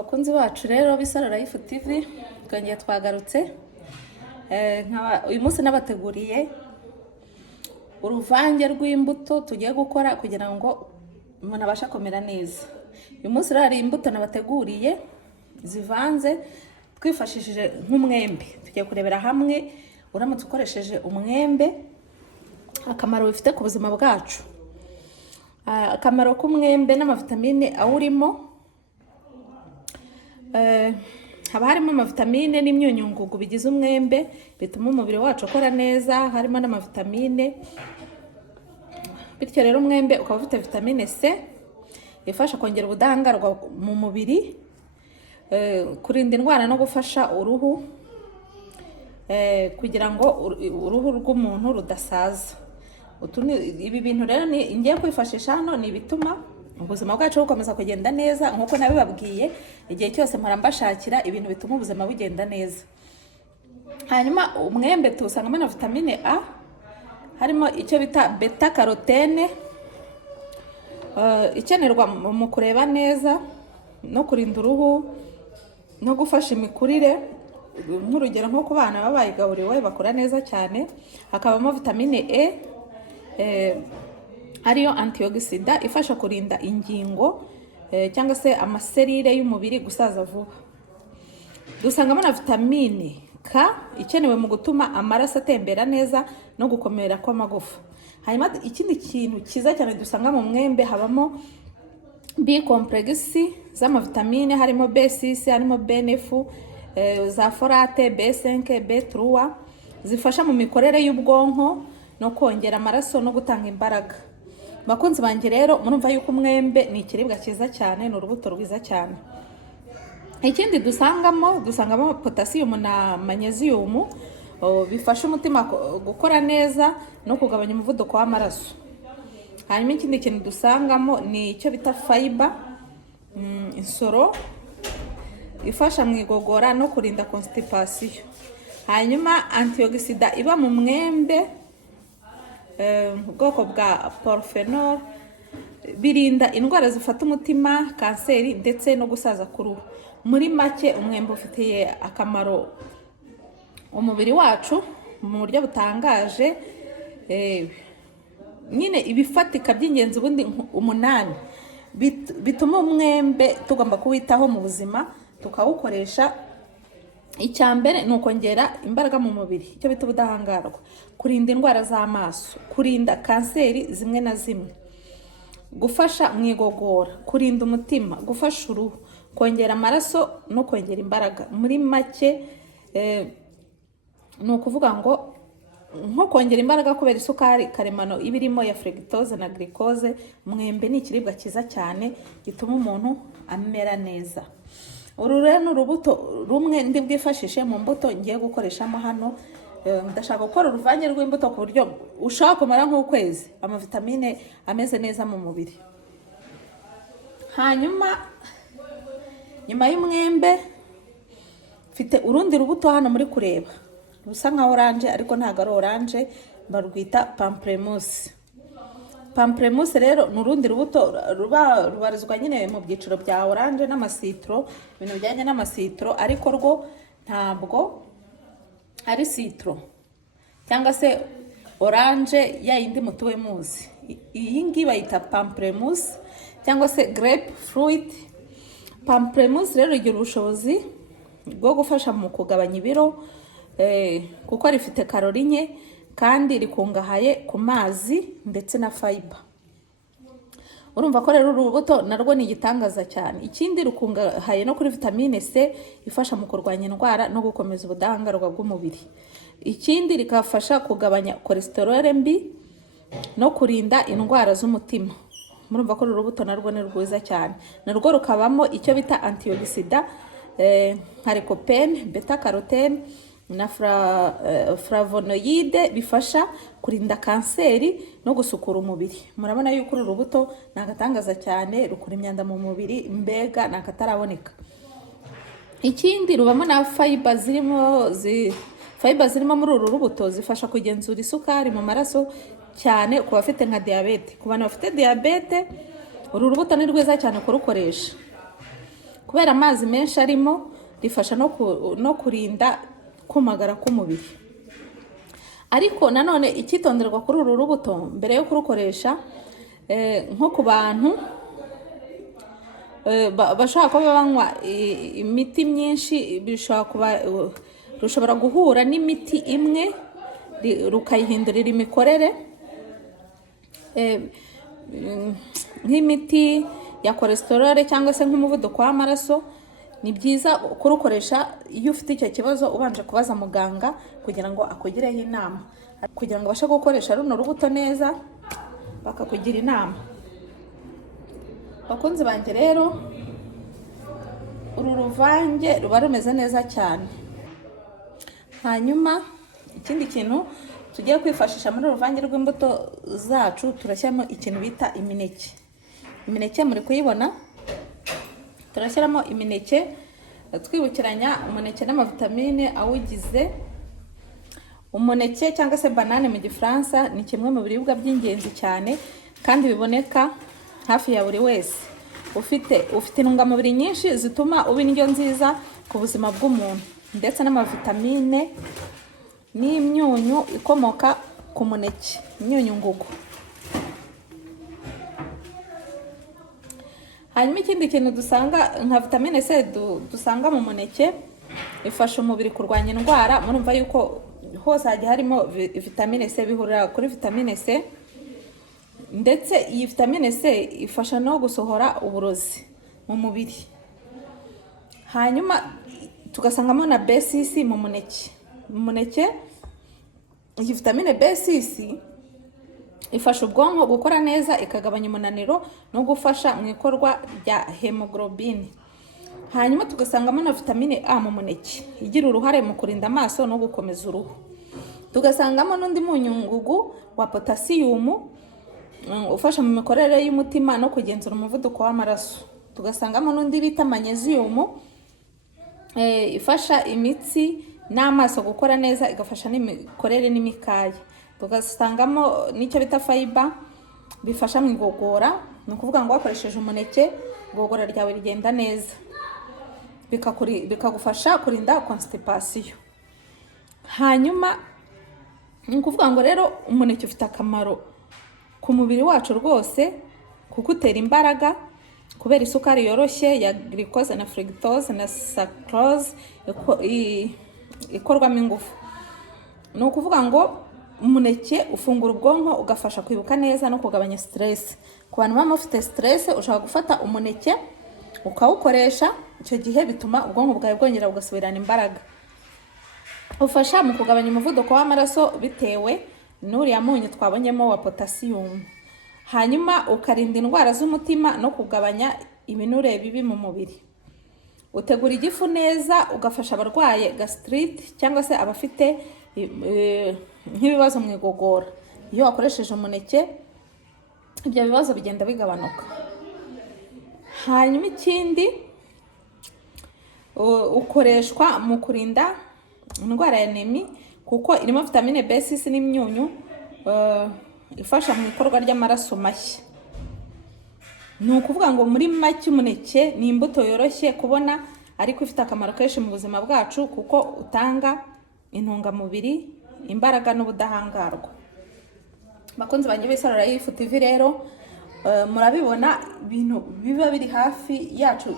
Bakunzi bacu rero Bisaro Life TV twongeye twagarutse uyu munsi nabateguriye uruvange rw'imbuto tugiye gukora kugira ngo umuntu abashe kumera neza. Uyu munsi rero imbuto nabateguriye zivanze twifashishije nk'umwembe. Tugiye kurebera hamwe uramutse ukoresheje umwembe akamaro bifite ku buzima bwacu. Akamaro k'umwembe n'amavitamine awurimo, haba harimo amavitamine n'imyunyungugu bigize umwembe bituma umubiri wacu ukora neza, harimo n'amavitamine. Bityo rero umwembe ukaba ufite vitamine C ifasha kongera ubudahangarwa mu mubiri, kurinda indwara no gufasha uruhu, kugira ngo uruhu rw'umuntu rudasaza. Ibi bintu rero ngiye kwifashisha hano ni ibituma ubuzima bwacu bukomeza kugenda neza, nkuko nabibabwiye igihe cyose mpora mbashakira ibintu bituma ubuzima bugenda neza. Hanyuma umwembe tuwusangamo na vitamine A, harimo icyo bita beta carotene, ikenerwa mu kureba neza no kurinda uruhu no gufasha imikurire. Nk'urugero nko ku bana baba bayigaburiwe bakura neza cyane. Hakabamo vitamine E, ariyo antioxidant ifasha kurinda ingingo cyangwa se amaserire y'umubiri gusaza vuba. Dusangamo na vitamine K ikenewe mu gutuma amaraso atembera neza no gukomera kw'amagufa. Hanyuma ikindi kintu cyiza cyane dusanga mu mwembe, habamo B complex z'amavitamine, harimo B6, harimo BNF, za folate, B5, B3 zifasha mu mikorere y'ubwonko no kongera amaraso no gutanga imbaraga. Bakunzi banjye rero murumva yuko umwembe ni ikiribwa cyiza cyane, ni urubuto rwiza cyane. Ikindi dusangamo potassium na magnesium, bifasha umutima gukora neza no kugabanya umuvuduko w'amaraso. Hanyuma ikindi kintu dusangamo ni icyo bita fiber, insoro ifasha mu igogora no kurinda constipation. Hanyuma antioxidant iba mu mwembe, ubwoko bwa polyphenol, birinda indwara zifata umutima, kanseri ndetse no gusaza k'uruhu. Muri make umwembe ufitiye akamaro umubiri wacu mu buryo butangaje. Nyine ibifatika by'ingenzi ubundi 8 bituma umwembe tugomba kuwitaho mu buzima tukawukoresha. Icya mbere ni ukongera imbaraga mu mubiri, icyo bita ubudahangarwa, kurinda indwara z'amaso, kurinda kanseri zimwe na zimwe, gufasha mu igogora, kurinda umutima, gufasha uruhu, kongera amaraso no kongera imbaraga. Muri make ni ukuvuga ngo nko kongera imbaraga kubera isukari karemano ibirimo ya fructose na glucose. Umwembe ni ikiribwa cyiza cyane gituma umuntu amera neza. Uru rero ni urubuto rumwe ndi bwifashishe mu mbuto ngiye gukoreshamo hano. Ndashaka gukora uruvange rw'imbuto ku buryo ushaka kumara nk'ukwezi amavitamine ameze neza mu mubiri. Hanyuma nyuma y'umwembe mfite urundi rubuto hano muri kureba rusa nka orange, ariko ntabwo ari orange, barwita pamplemousse. Pamplemousse rero ni urundi rubuto rubarizwa nyine mu byiciro bya orange n'amasitro, ibintu bijyanye n'amasitro, ariko rwo ntabwo ari citro cyangwa se orange ya yindi mutuwe muzi. Iyi ngiyi bayita pamplemousse cyangwa se grape fruit. Pamplemousse rero igira ubushobozi bwo gufasha mu kugabanya ibiro, kuko rifite kalori nke kandi rikungahaye ku mazi ndetse na fiber. Urumva ko rero urubuto narwo ni igitangaza cyane. Ikindi rukungahaye no kuri vitamine C ifasha mu kurwanya indwara no gukomeza ubudahangarwa bw'umubiri. Ikindi rikafasha kugabanya cholesterol mbi no kurinda indwara z'umutima. Murumva ko urubuto narwo ni rwiza cyane. Narwo rukabamo icyo bita antioxidant, nka lycopene, beta carotene na flavonoide bifasha kurinda kanseri no gusukura umubiri. Murabona yuko uru rubuto nagatangaza cyane, rukura imyanda mu mubiri, mbega nakataraboneka. Ikindi rubamo na fiber zirimo muri uru rubuto zifasha kugenzura isukari mu maraso, cyane ku bafite nka diabete. Ku bantu bafite diabete uru rubuto ni rwiza cyane kurukoresha. kubera amazi menshi arimo rifasha no kurinda kumagara k'umubiri. Ariko nanone icyitonderwa kuri uru rubuto mbere yo kurukoresha, nko ku bantu bashobora kuba banywa imiti myinshi, rushobora guhura n'imiti imwe rukayihindurira imikorere, nk'imiti ya cholesterol cyangwa se nk'umuvuduko w'amaraso. Ni byiza kurukoresha iyo ufite icyo kibazo ubanje kubaza muganga kugira ngo akugireho inama, kugira ngo abashe gukoresha runo rubuto neza bakakugira inama. Bakunzi banjye rero, uru ruvange ruba rumeze neza cyane. Hanyuma ikindi kintu tugiye kwifashisha muri uruvange rw'imbuto zacu, turashyiramo ikintu bita imineke. Imineke muri kuyibona, turashyiramo imineke twibukiranya umuneke n'amavitamine awugize. Umuneke cyangwa se banane mu gifaransa ni kimwe mu biribwa by'ingenzi cyane kandi biboneka hafi ya buri wese. Ufite intungamubiri nyinshi zituma uba indyo nziza ku buzima bw'umuntu, ndetse n'amavitamine n'imyunyu ikomoka ku muneke, imyunyu ngugu. Hanyuma ikindi kintu dusanga nka vitamine C dusanga mu muneke, ifasha umubiri kurwanya indwara. Murumva yuko hose hagiye harimo vitamine C, bihurira kuri vitamine C. Ndetse iyi vitamine C ifasha no gusohora uburozi mu mubiri. Hanyuma tugasangamo na B6 mu muneke. Mu muneke iyi vitamine B6 ifasha ubwonko gukora neza, ikagabanya umunaniro no gufasha mu ikorwa rya hemoglobine. Hanyuma tugasangamo na vitamine A mu muneke, igira uruhare mu kurinda amaso no gukomeza uruhu. Tugasangamo n'undi munyungugu wa potassium ufasha mu mikorere y'umutima no kugenzura umuvuduko w'amaraso. Tugasangamo n'undi bita magnesium ifasha imitsi n'amaso gukora neza, igafasha n'imikorere n'imikaya. Tugasangamo n'icyo bita fiber bifasha mu igogora. Ni ukuvuga ngo wakoresheje umuneke igogora ryawe rigenda neza, bikagufasha kurinda constipation. Hanyuma ni ukuvuga ngo rero umuneke ufite akamaro ku mubiri wacu rwose, kuko utera imbaraga kubera isukari yoroshye ya glucose na fructose na sucrose ikorwamo ingufu. Ni ukuvuga ngo umuneke ufungura ubwonko, ugafasha kwibuka neza no kugabanya stress. Ku bantu baba bafite stress, ushobora gufata umuneke ukawukoresha, icyo gihe bituma ubwonko bwawe bwongera bugasubirana imbaraga. Ufasha mu kugabanya umuvuduko w'amaraso bitewe n'uriya munyu twabonyemo wa potassium. Hanyuma ukarinda indwara z'umutima no kugabanya ibinure bibi mu mubiri. Utegura igifu neza, ugafasha abarwaye gastrite cyangwa se abafite nk'ibibazo mu igogora. Iyo wakoresheje umuneke, ibyo bibazo bigenda bigabanuka. Hanyuma ikindi, ukoreshwa mu kurinda indwara ya anemia kuko irimo vitamine B6 n'imyunyu ifasha mu ikorwa ry'amaraso mashya. Ni ukuvuga ngo muri make umuneke ni imbuto yoroshye kubona ariko ifite akamaro kenshi mu buzima bwacu, kuko utanga intungamubiri, imbaraga n'ubudahangarwa. Bakunzi banjye b'Isaro Life TV rero, murabibona ibintu biba biri hafi yacu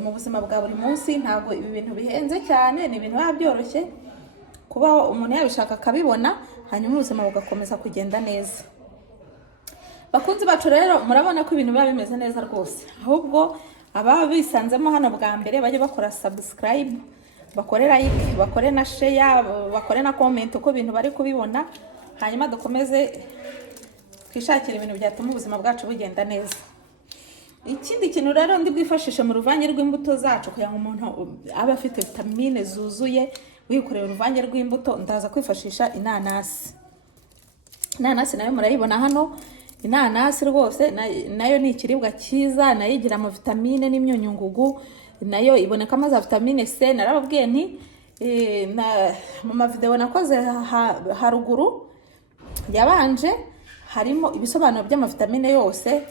mu buzima bwa buri munsi. Ntabwo ibi bintu bihenze cyane, ni ibintu biba byoroshye kuba umuntu yabishaka akabibona, hanyuma ubuzima bugakomeza kugenda neza. Bakunzi bacu rero, murabona ko ibintu biba bimeze neza rwose. Ahubwo ababa bisanzemo hano bwa mbere bajye bakora subscribe, bakore like, bakore na share, bakore na comment uko ibintu bari kubibona, hanyuma dukomeze twishakira ibintu byatuma ubuzima bwacu bugenda neza. Ikindi kintu rero ndi bwifashishe mu ruvange rw'imbuto zacu kugira ngo umuntu abe afite vitamine zuzuye, wikoreye uruvange rw'imbuto, ndaza kwifashisha inanasi. Inanasi nayo murayibona hano. Inanasi rwose nayo ni ikiribwa cyiza, nayo igira amavitamine n'imyunyu ngugu, nayo ibonekamo za vitamine C. Narababwiye nti mu mavideo nakoze haruguru yabanje harimo ibisobanuro by'amavitamine yose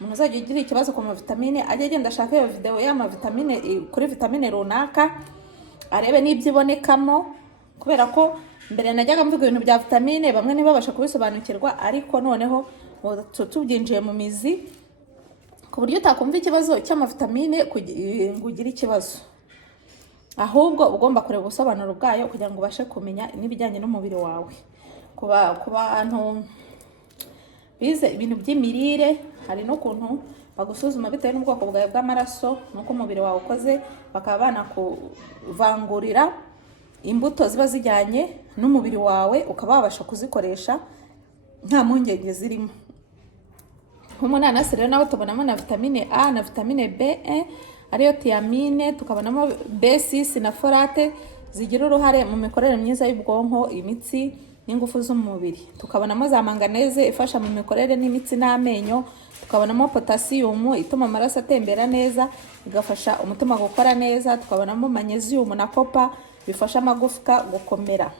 umuntu uzajya ugira ikibazo ku mavitamine ajya agenda ashaka iyo video y'amavitamine kuri vitamine runaka arebe n'ibyo ibonekamo, kubera ko mbere najyaga mvuga ibintu bya vitamine bamwe ntibabasha kubisobanukirwa, ariko noneho tubyinjiye mu mizi ku buryo utakumva ikibazo cy'amavitamine ngo ugire ikibazo, ahubwo ugomba kureba ubusobanuro bwayo kugira ngo ubashe kumenya n'ibijyanye n'umubiri wawe. Ku bantu bize ibintu by'imirire, hari n'ukuntu bagusuzuma bitewe n'ubwoko bwawe bw'amaraso nuko umubiri wawe ukoze, bakaba banakuvangurira imbuto ziba zijyanye n'umubiri wawe ukaba wabasha kuzikoresha nta mpungenge zirimo. Nk'umunanasi rero nawe tubonamo na vitamine A na vitamine B1 ariyo thiamine, tukabonamo B6 na folate zigira uruhare mu mikorere myiza y'ubwonko, imitsi n'ingufu z'umubiri. Tukabonamo za manganese ifasha mu mikorere n'imitsi n'amenyo, tukabonamo potassium ituma amaraso atembera neza igafasha umutima gukora neza, tukabonamo magnesium na copper bifasha amagufwa gukomera.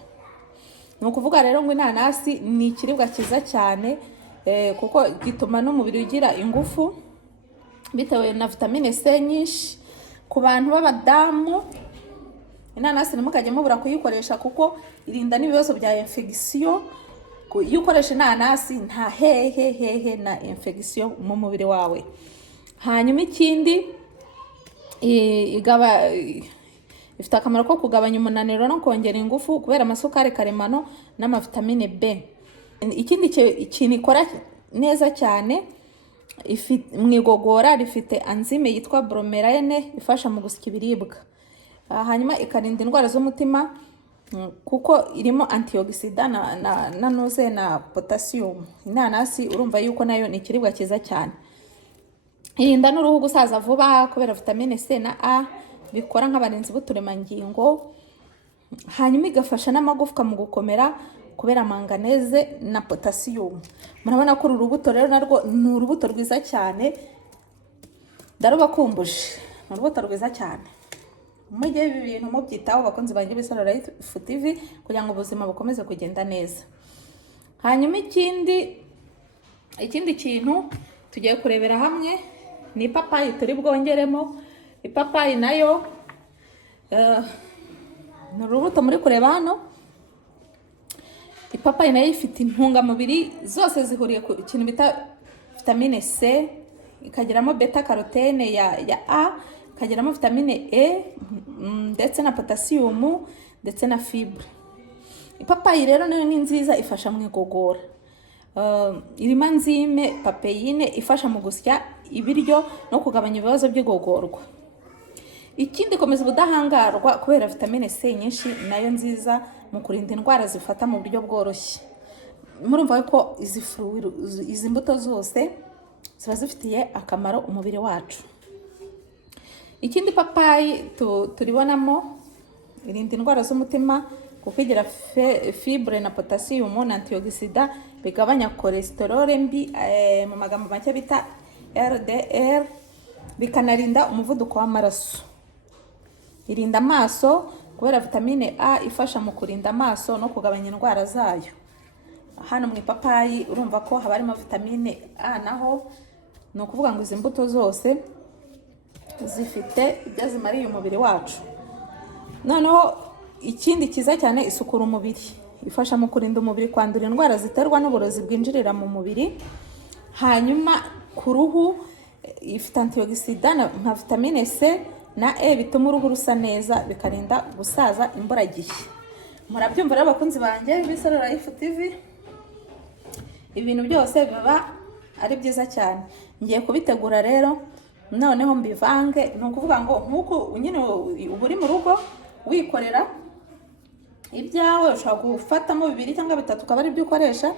Ni ukuvuga rero ngo inanasi ni ikiribwa cyiza cyane kuko gituma n'umubiri ugira ingufu bitewe na vitamine C nyinshi. Ku bantu b'abadamu, inanasi ntimukajye mubura kuyikoresha kuko irinda n'ibibazo bya infection. Iyo ukoresha inanasi nta hehe na infection mu mubiri wawe. Hanyuma ikindi ifite akamaro ko kugabanya umunaniro no kongera ingufu kubera amasukari karemano n'amavitamine B. Ikindi kintu ikora neza cyane, mu igogora rifite enzyme yitwa bromelain ifasha mu gusya ibiribwa. Hanyuma ikarinda indwara z'umutima kuko irimo antioxidant na potassium. Inanasi urumva yuko nayo ni ikiribwa cyiza cyane. Irinda n'uruhu gusaza vuba kubera vitamine C na A bikora nk'abarinzi b'uturemangingo. Hanyuma igafasha n'amagufwa mu gukomera kubera manganese na potassium. Murabona ko uru rubuto rero narwo ni urubuto rwiza cyane, ndarubakumbuje. Ni urubuto rwiza cyane. Mujye ibi bintu mubyitaho bakunzi banjye b'Isaro Life TV kugira ngo ubuzima bukomeze kugenda neza. Hanyuma ikindi kintu tugiye kurebera hamwe ni ipapayi turi bwongeremo. Ipapayi nayo ni urubuto muri kureba hano. Ipapayi nayo ifite intungamubiri zose zihuriye ku kintu bita vitamine C, ikagiramo beta carotene ya A, ikagiramo vitamine E ndetse na potassium ndetse na fibre. Ipapayi rero nayo ni nziza, ifasha mu igogora. Irimo enzyme papaine ifasha mu gusya ibiryo no kugabanya ibibazo by'igogorwa. Ikindi komeza ubudahangarwa kubera vitamine C nyinshi nayo nziza mu kurinda indwara zifata mu buryo bworoshye. Murumva ko izi mbuto zose ziba zifitiye akamaro umubiri wacu. Ikindi papayi turibonamo irinda indwara z'umutima kuko igira fibre na potassium na antioxidant bigabanya cholesterol mbi mu magambo make bita LDL, bikanarinda umuvuduko w'amaraso. Irinda amaso kubera vitamine A ifasha mu kurinda amaso no kugabanya indwara zayo. Hano mu ipapayi urumva ko haba harimo vitamine A, naho ni ukuvuga ngo izi mbuto zose zifite ibyo zimariye umubiri wacu. Noneho ikindi kiza cyane, isukura umubiri, ifasha mu kurinda umubiri kwandura indwara ziterwa n'uburozi bwinjirira mu mubiri. Hanyuma ku ruhu ifite antioxidant nka vitamine C na E bituma uruhu rusa neza bikarinda gusaza imburagihe. Murabyumva rero abakunzi banjye b'Isaro Life TV, ibintu byose biba ari byiza cyane. Ngiye kubitegura rero noneho mbivange. Ni ukuvuga ngo nk'uko nyine uba uri mu rugo wikorera ibyawe, ushobora gufatamo 2 cyangwa 3 ukaba ari byo ukoresha,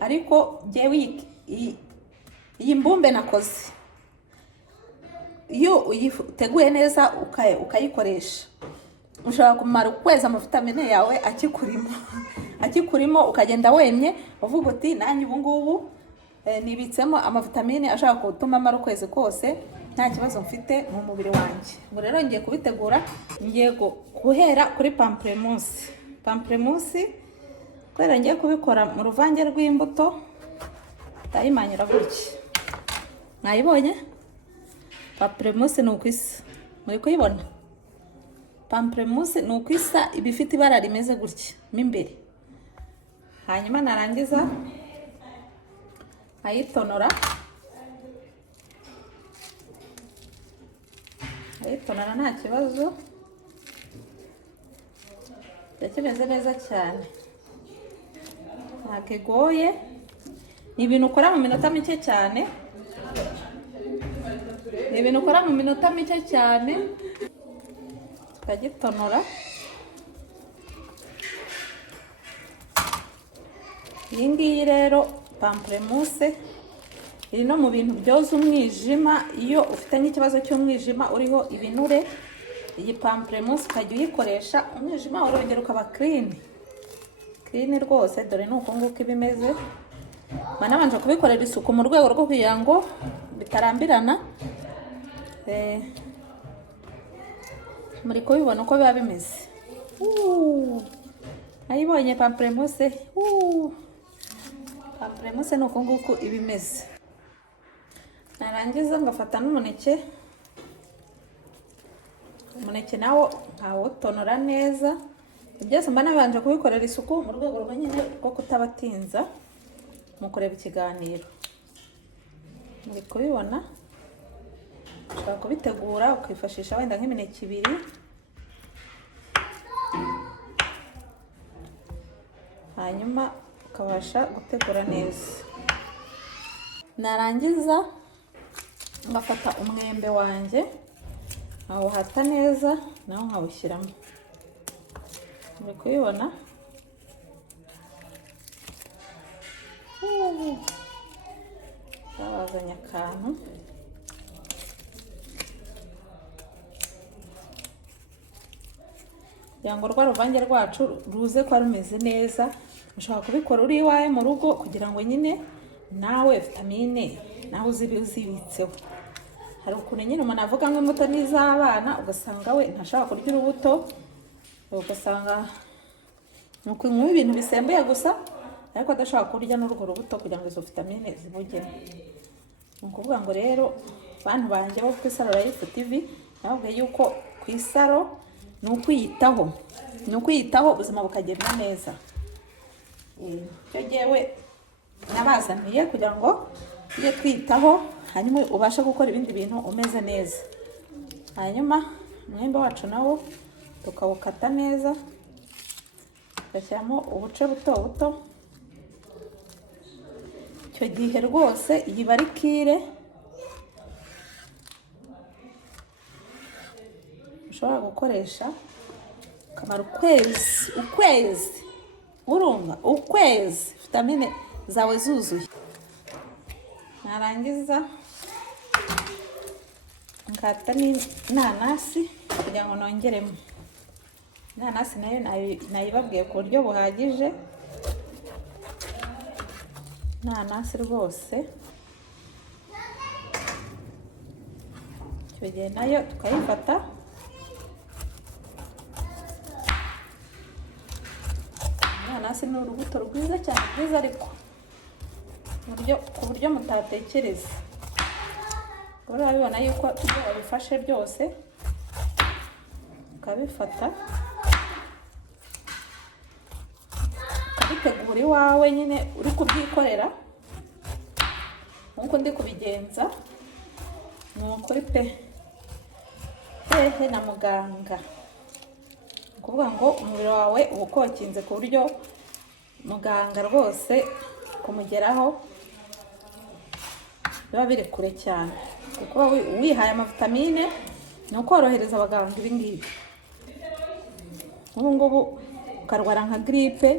ariko jyewe iyi mbumbe nakoze iyo uyiteguye neza ukayikoresha ushobora kumara ukwezi amavitamine yawe akikurimo ukagenda wemye uvuga uti nanjye ubu ngubu nibitsemo amavitamine ashaka gutuma amara ukwezi kose nta kibazo mfite mu mubiri wanjye. Ngo rero ngiye kubitegura, ngiye guhera kuri pamplemousse kubera ngiye kubikora mu ruvange rw'imbuto, ndayimanyura gutya. mwayibonye? Pamplemousse ni uko isa, muri kuyibona? Pamplemousse ni uko isa, iba ifite ibara rimeze gutya mo imbere. Hanyuma narangiza ayitonora nta kibazo, kimeze neza cyane, ntabwo igoye. Ni ibintu ukora mu minota mike cyane, tukagitonora. Iyi ngiyi rero pamplemousse iri no mu bintu byoza umwijima. Iyo ufite nk'ikibazo cy'umwijima uriho ibinure, iyi pamplemousse ukajya uyikoresha, umwijima urongera ukaba clean rwose. Dore ni uko nguko iba imeze. Banabanje kubikorera isuku mu rwego rwo kugira ngo bitarambirana. Muri kubibona uko biba bimeze. Ayibonye pamplemousse? Pamplemousse ni uko nguko iba imeze. Narangiza ngafata n'umuneke. Umuneke nawo nkawutonora neza. Byose mba nabanje kubikorera isuku mu rwego rwo nyine rwo kutabatinza mu kureba ikiganiro. Muri kubibona? Ushobora kubitegura ukifashisha wenda nk'imineke 2, hanyuma ukabasha gutegura neza. Narangiza ngafata umwembe wanjye nkawuhata neza, nawo nkawushyiramo. Muri kubibona? Bazanye akantu. Kugira ngo rwa ruvange rwacu ruze kuba rumeze neza. Ushobora kubikora uri iwawe mu rugo kugira ngo nyine nawe vitamine nawe uzibitseho. Hari ukuntu nyine umuntu avuga ngo imbuto ni iz'abana, ugasanga we ntashaka kurya urubuto, ugasanga nuko inywa ibintu bisembuye gusa, ariko adashaka kurya n'urwo rubuto kugira ngo izo vitamine zibugemo. Ni ukuvuga ngo rero bantu banjye bo ku Isaro Life TV, nababwiye yuko ku Isaro ni ukwiyitaho, ubuzima bukagenda neza. Icyo jyewe nabazaniye kugira ngo tujye twitaho, hanyuma ubashe gukora ibindi bintu umeze neza. Hanyuma umwembe wacu nawo tukawukata neza, tugashyiramo ubuce buto buto. Icyo gihe rwose iyi bari kire ushobora gukoresha kamara ukwezi, urumva, ukwezi vitamine zawe zuzuye. Narangiza ngata n'inanasi kugira ngo nongeremo. Inanasi nayo nayibabwiye ku buryo buhagije. Inanasi rwose icyo gihe nayo tukayifata, inanasi ni urubuto rwiza cyane, rwiza ariko ku buryo mutatekereza. Urabibona yuko ibyo wabifashe byose ukabifata ukabitegura iwawe nyine uri kubyikorera nkuko ndi kubigenza. Ni ukuri pe, hehe na muganga. Ni ukuvuga ngo umubiri wawe uba ukokinze ku buryo muganga rwose kumugeraho biba biri kure cyane. Kuko wihaye amavitamine ni ukorohereza abaganga ibi ngibi. Ubu ngubu ukarwara nka gripe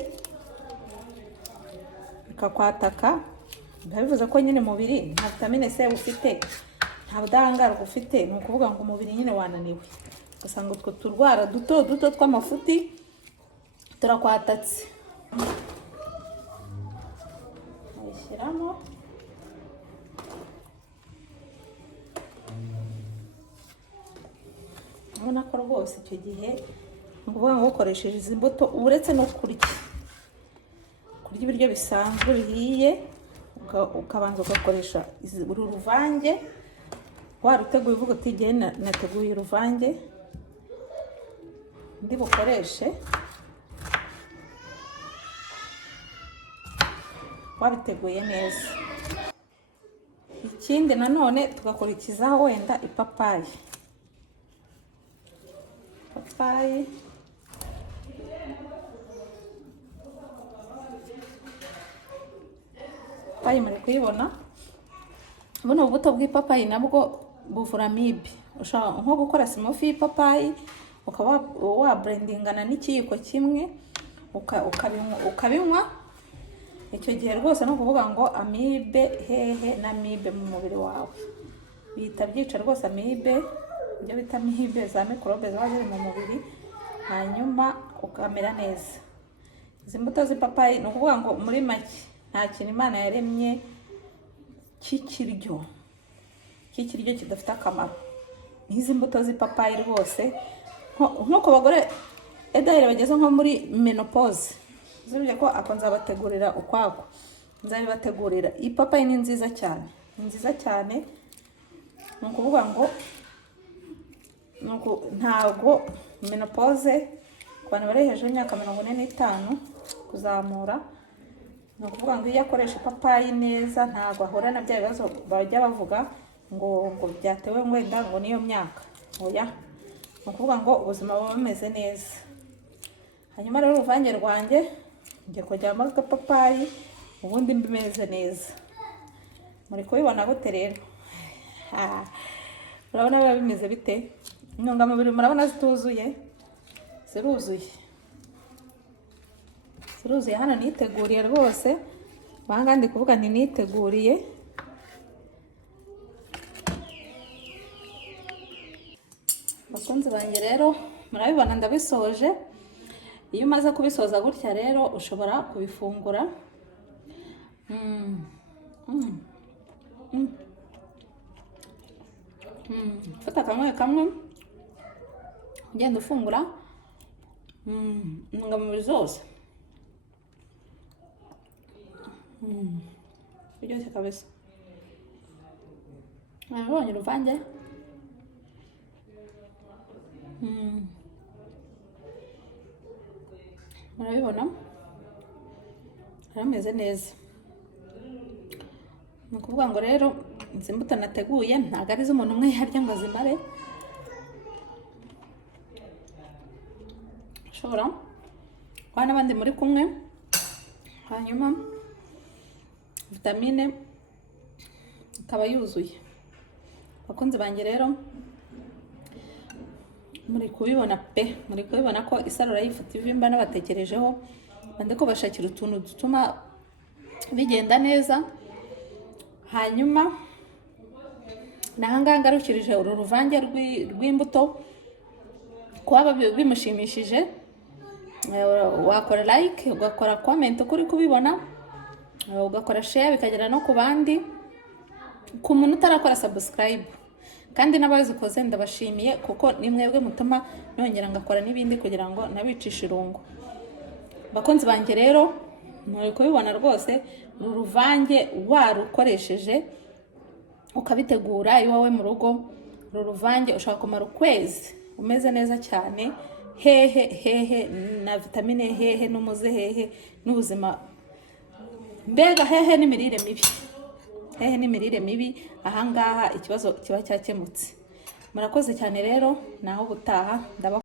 bikakwataka, biba bivuze ko nyine umubiri nta vitamine C ufite, nta budahangarwa ufite. Ni ukuvuga ngo umubiri nyine wananiwe, ugasanga utwo turwara duto duto tw'amafuti turakwatatse. Ayishyiramo, ubona ko rwose icyo gihe ni ukuvuga ngo ukoresheje izi mbuto uretse no kurya ibiryo bisanzwe bihiye, ukabanza ugakoresha uru ruvange waruteguye uvuga uti igihe nateguye uruvange ndi bukoreshe, wabiteguye neza. Ikindi nanone tugakurikizaho wenda ipapayi. Ipapayi muri kuyibona, buno ubuto bw'ipapayi nabwo buvura amibe. Ushobora nko gukora simofi y'ipapayi ukaba wablendingana n'ikiyiko kimwe ukabinywa. Icyo gihe rwose no kuvuga ngo amibe hehe na amibe mu mubiri wawe bihita byica rwose amibe, ibyo bita amibe za microbe ziba ziri mu mubiri, hanyuma ukamera neza. Izi mbuto z'ipapayi ni ukuvuga ngo muri make nta kintu Imana yaremye cy'ikiryo kidafite akamaro. Izi mbuto z'ipapayi rwose nko ku bagore edahire bageze nko muri menopause, zibye ko nzabategurira ukwako, nzabibategurira. Ipapayi ni nziza cyane, ni ukuvuga ngo ntabwo menopause ku bantu bari hejuru y'imyaka 45 kuzamura, ni ukuvuga ngo iyo akoresha ipapayi neza ntabwo ahura na bya bibazo bajya bavuga ngo byatewe wenda ngo niyo myaka. Oya, ni ukuvuga ngo ubuzima buba bumeze neza. Hanyuma rero uruvange rwanjye ngiye kujyamo agapapayi ubundi mbimeze neza. Muri kubibona gute rero? Urabona biba bimeze bite? Intungamubiri murabona zituzuye? Ziruzuye hano niteguriye rwose. Banga ndi kuvuga nti niteguriye. Bakunzi banjye rero murabibona ndabisoje. Iyo umaze kubisoza gutya rero ushobora kubifungura. Fata kamwe ugenda ufungura intungamubiri zose. Biryoshye kabisa. Nabonye uruvange. Murabibona harameze neza. Ni ukuvuga ngo rero izi mbuto nateguye ntabwo ari iz'umuntu umwe yarya ngo zimare. Ushobora kuba n'abandi muri kumwe, hanyuma vitamine ikaba yuzuye. Bakunzi banjye rero muri kubibona muri kubibona ko isarura yifata ibimba nabatekerejeho, bande ko bashakira utuntu dutuma bigenda neza. Hanyuma nahanga ngarukirije uru ruvange rw'imbuto. Kuba bimushimishije wakora like, ugakora comment uko uri kubibona, ugakora share bikagera no ku bandi. Ku muntu utarakora subscribe kandi n'abazikoze ndabashimiye kuko ni mwebwe mutuma nongera ngakora n'ibindi kugira ngo nabicishe irungu. Bakunzi banjye rero muri kubibona rwose uru ruvange warukoresheje ukabitegura iwawe mu rugo. Uru ruvange ushaka kumara ukwezi umeze neza cyane, hehe na vitamine hehe n'umuze hehe n'ubuzima, mbega hehe n'imirire mibi. Ahangaha ikibazo kiba cyakemutse. Murakoze cyane rero, naho gutaha.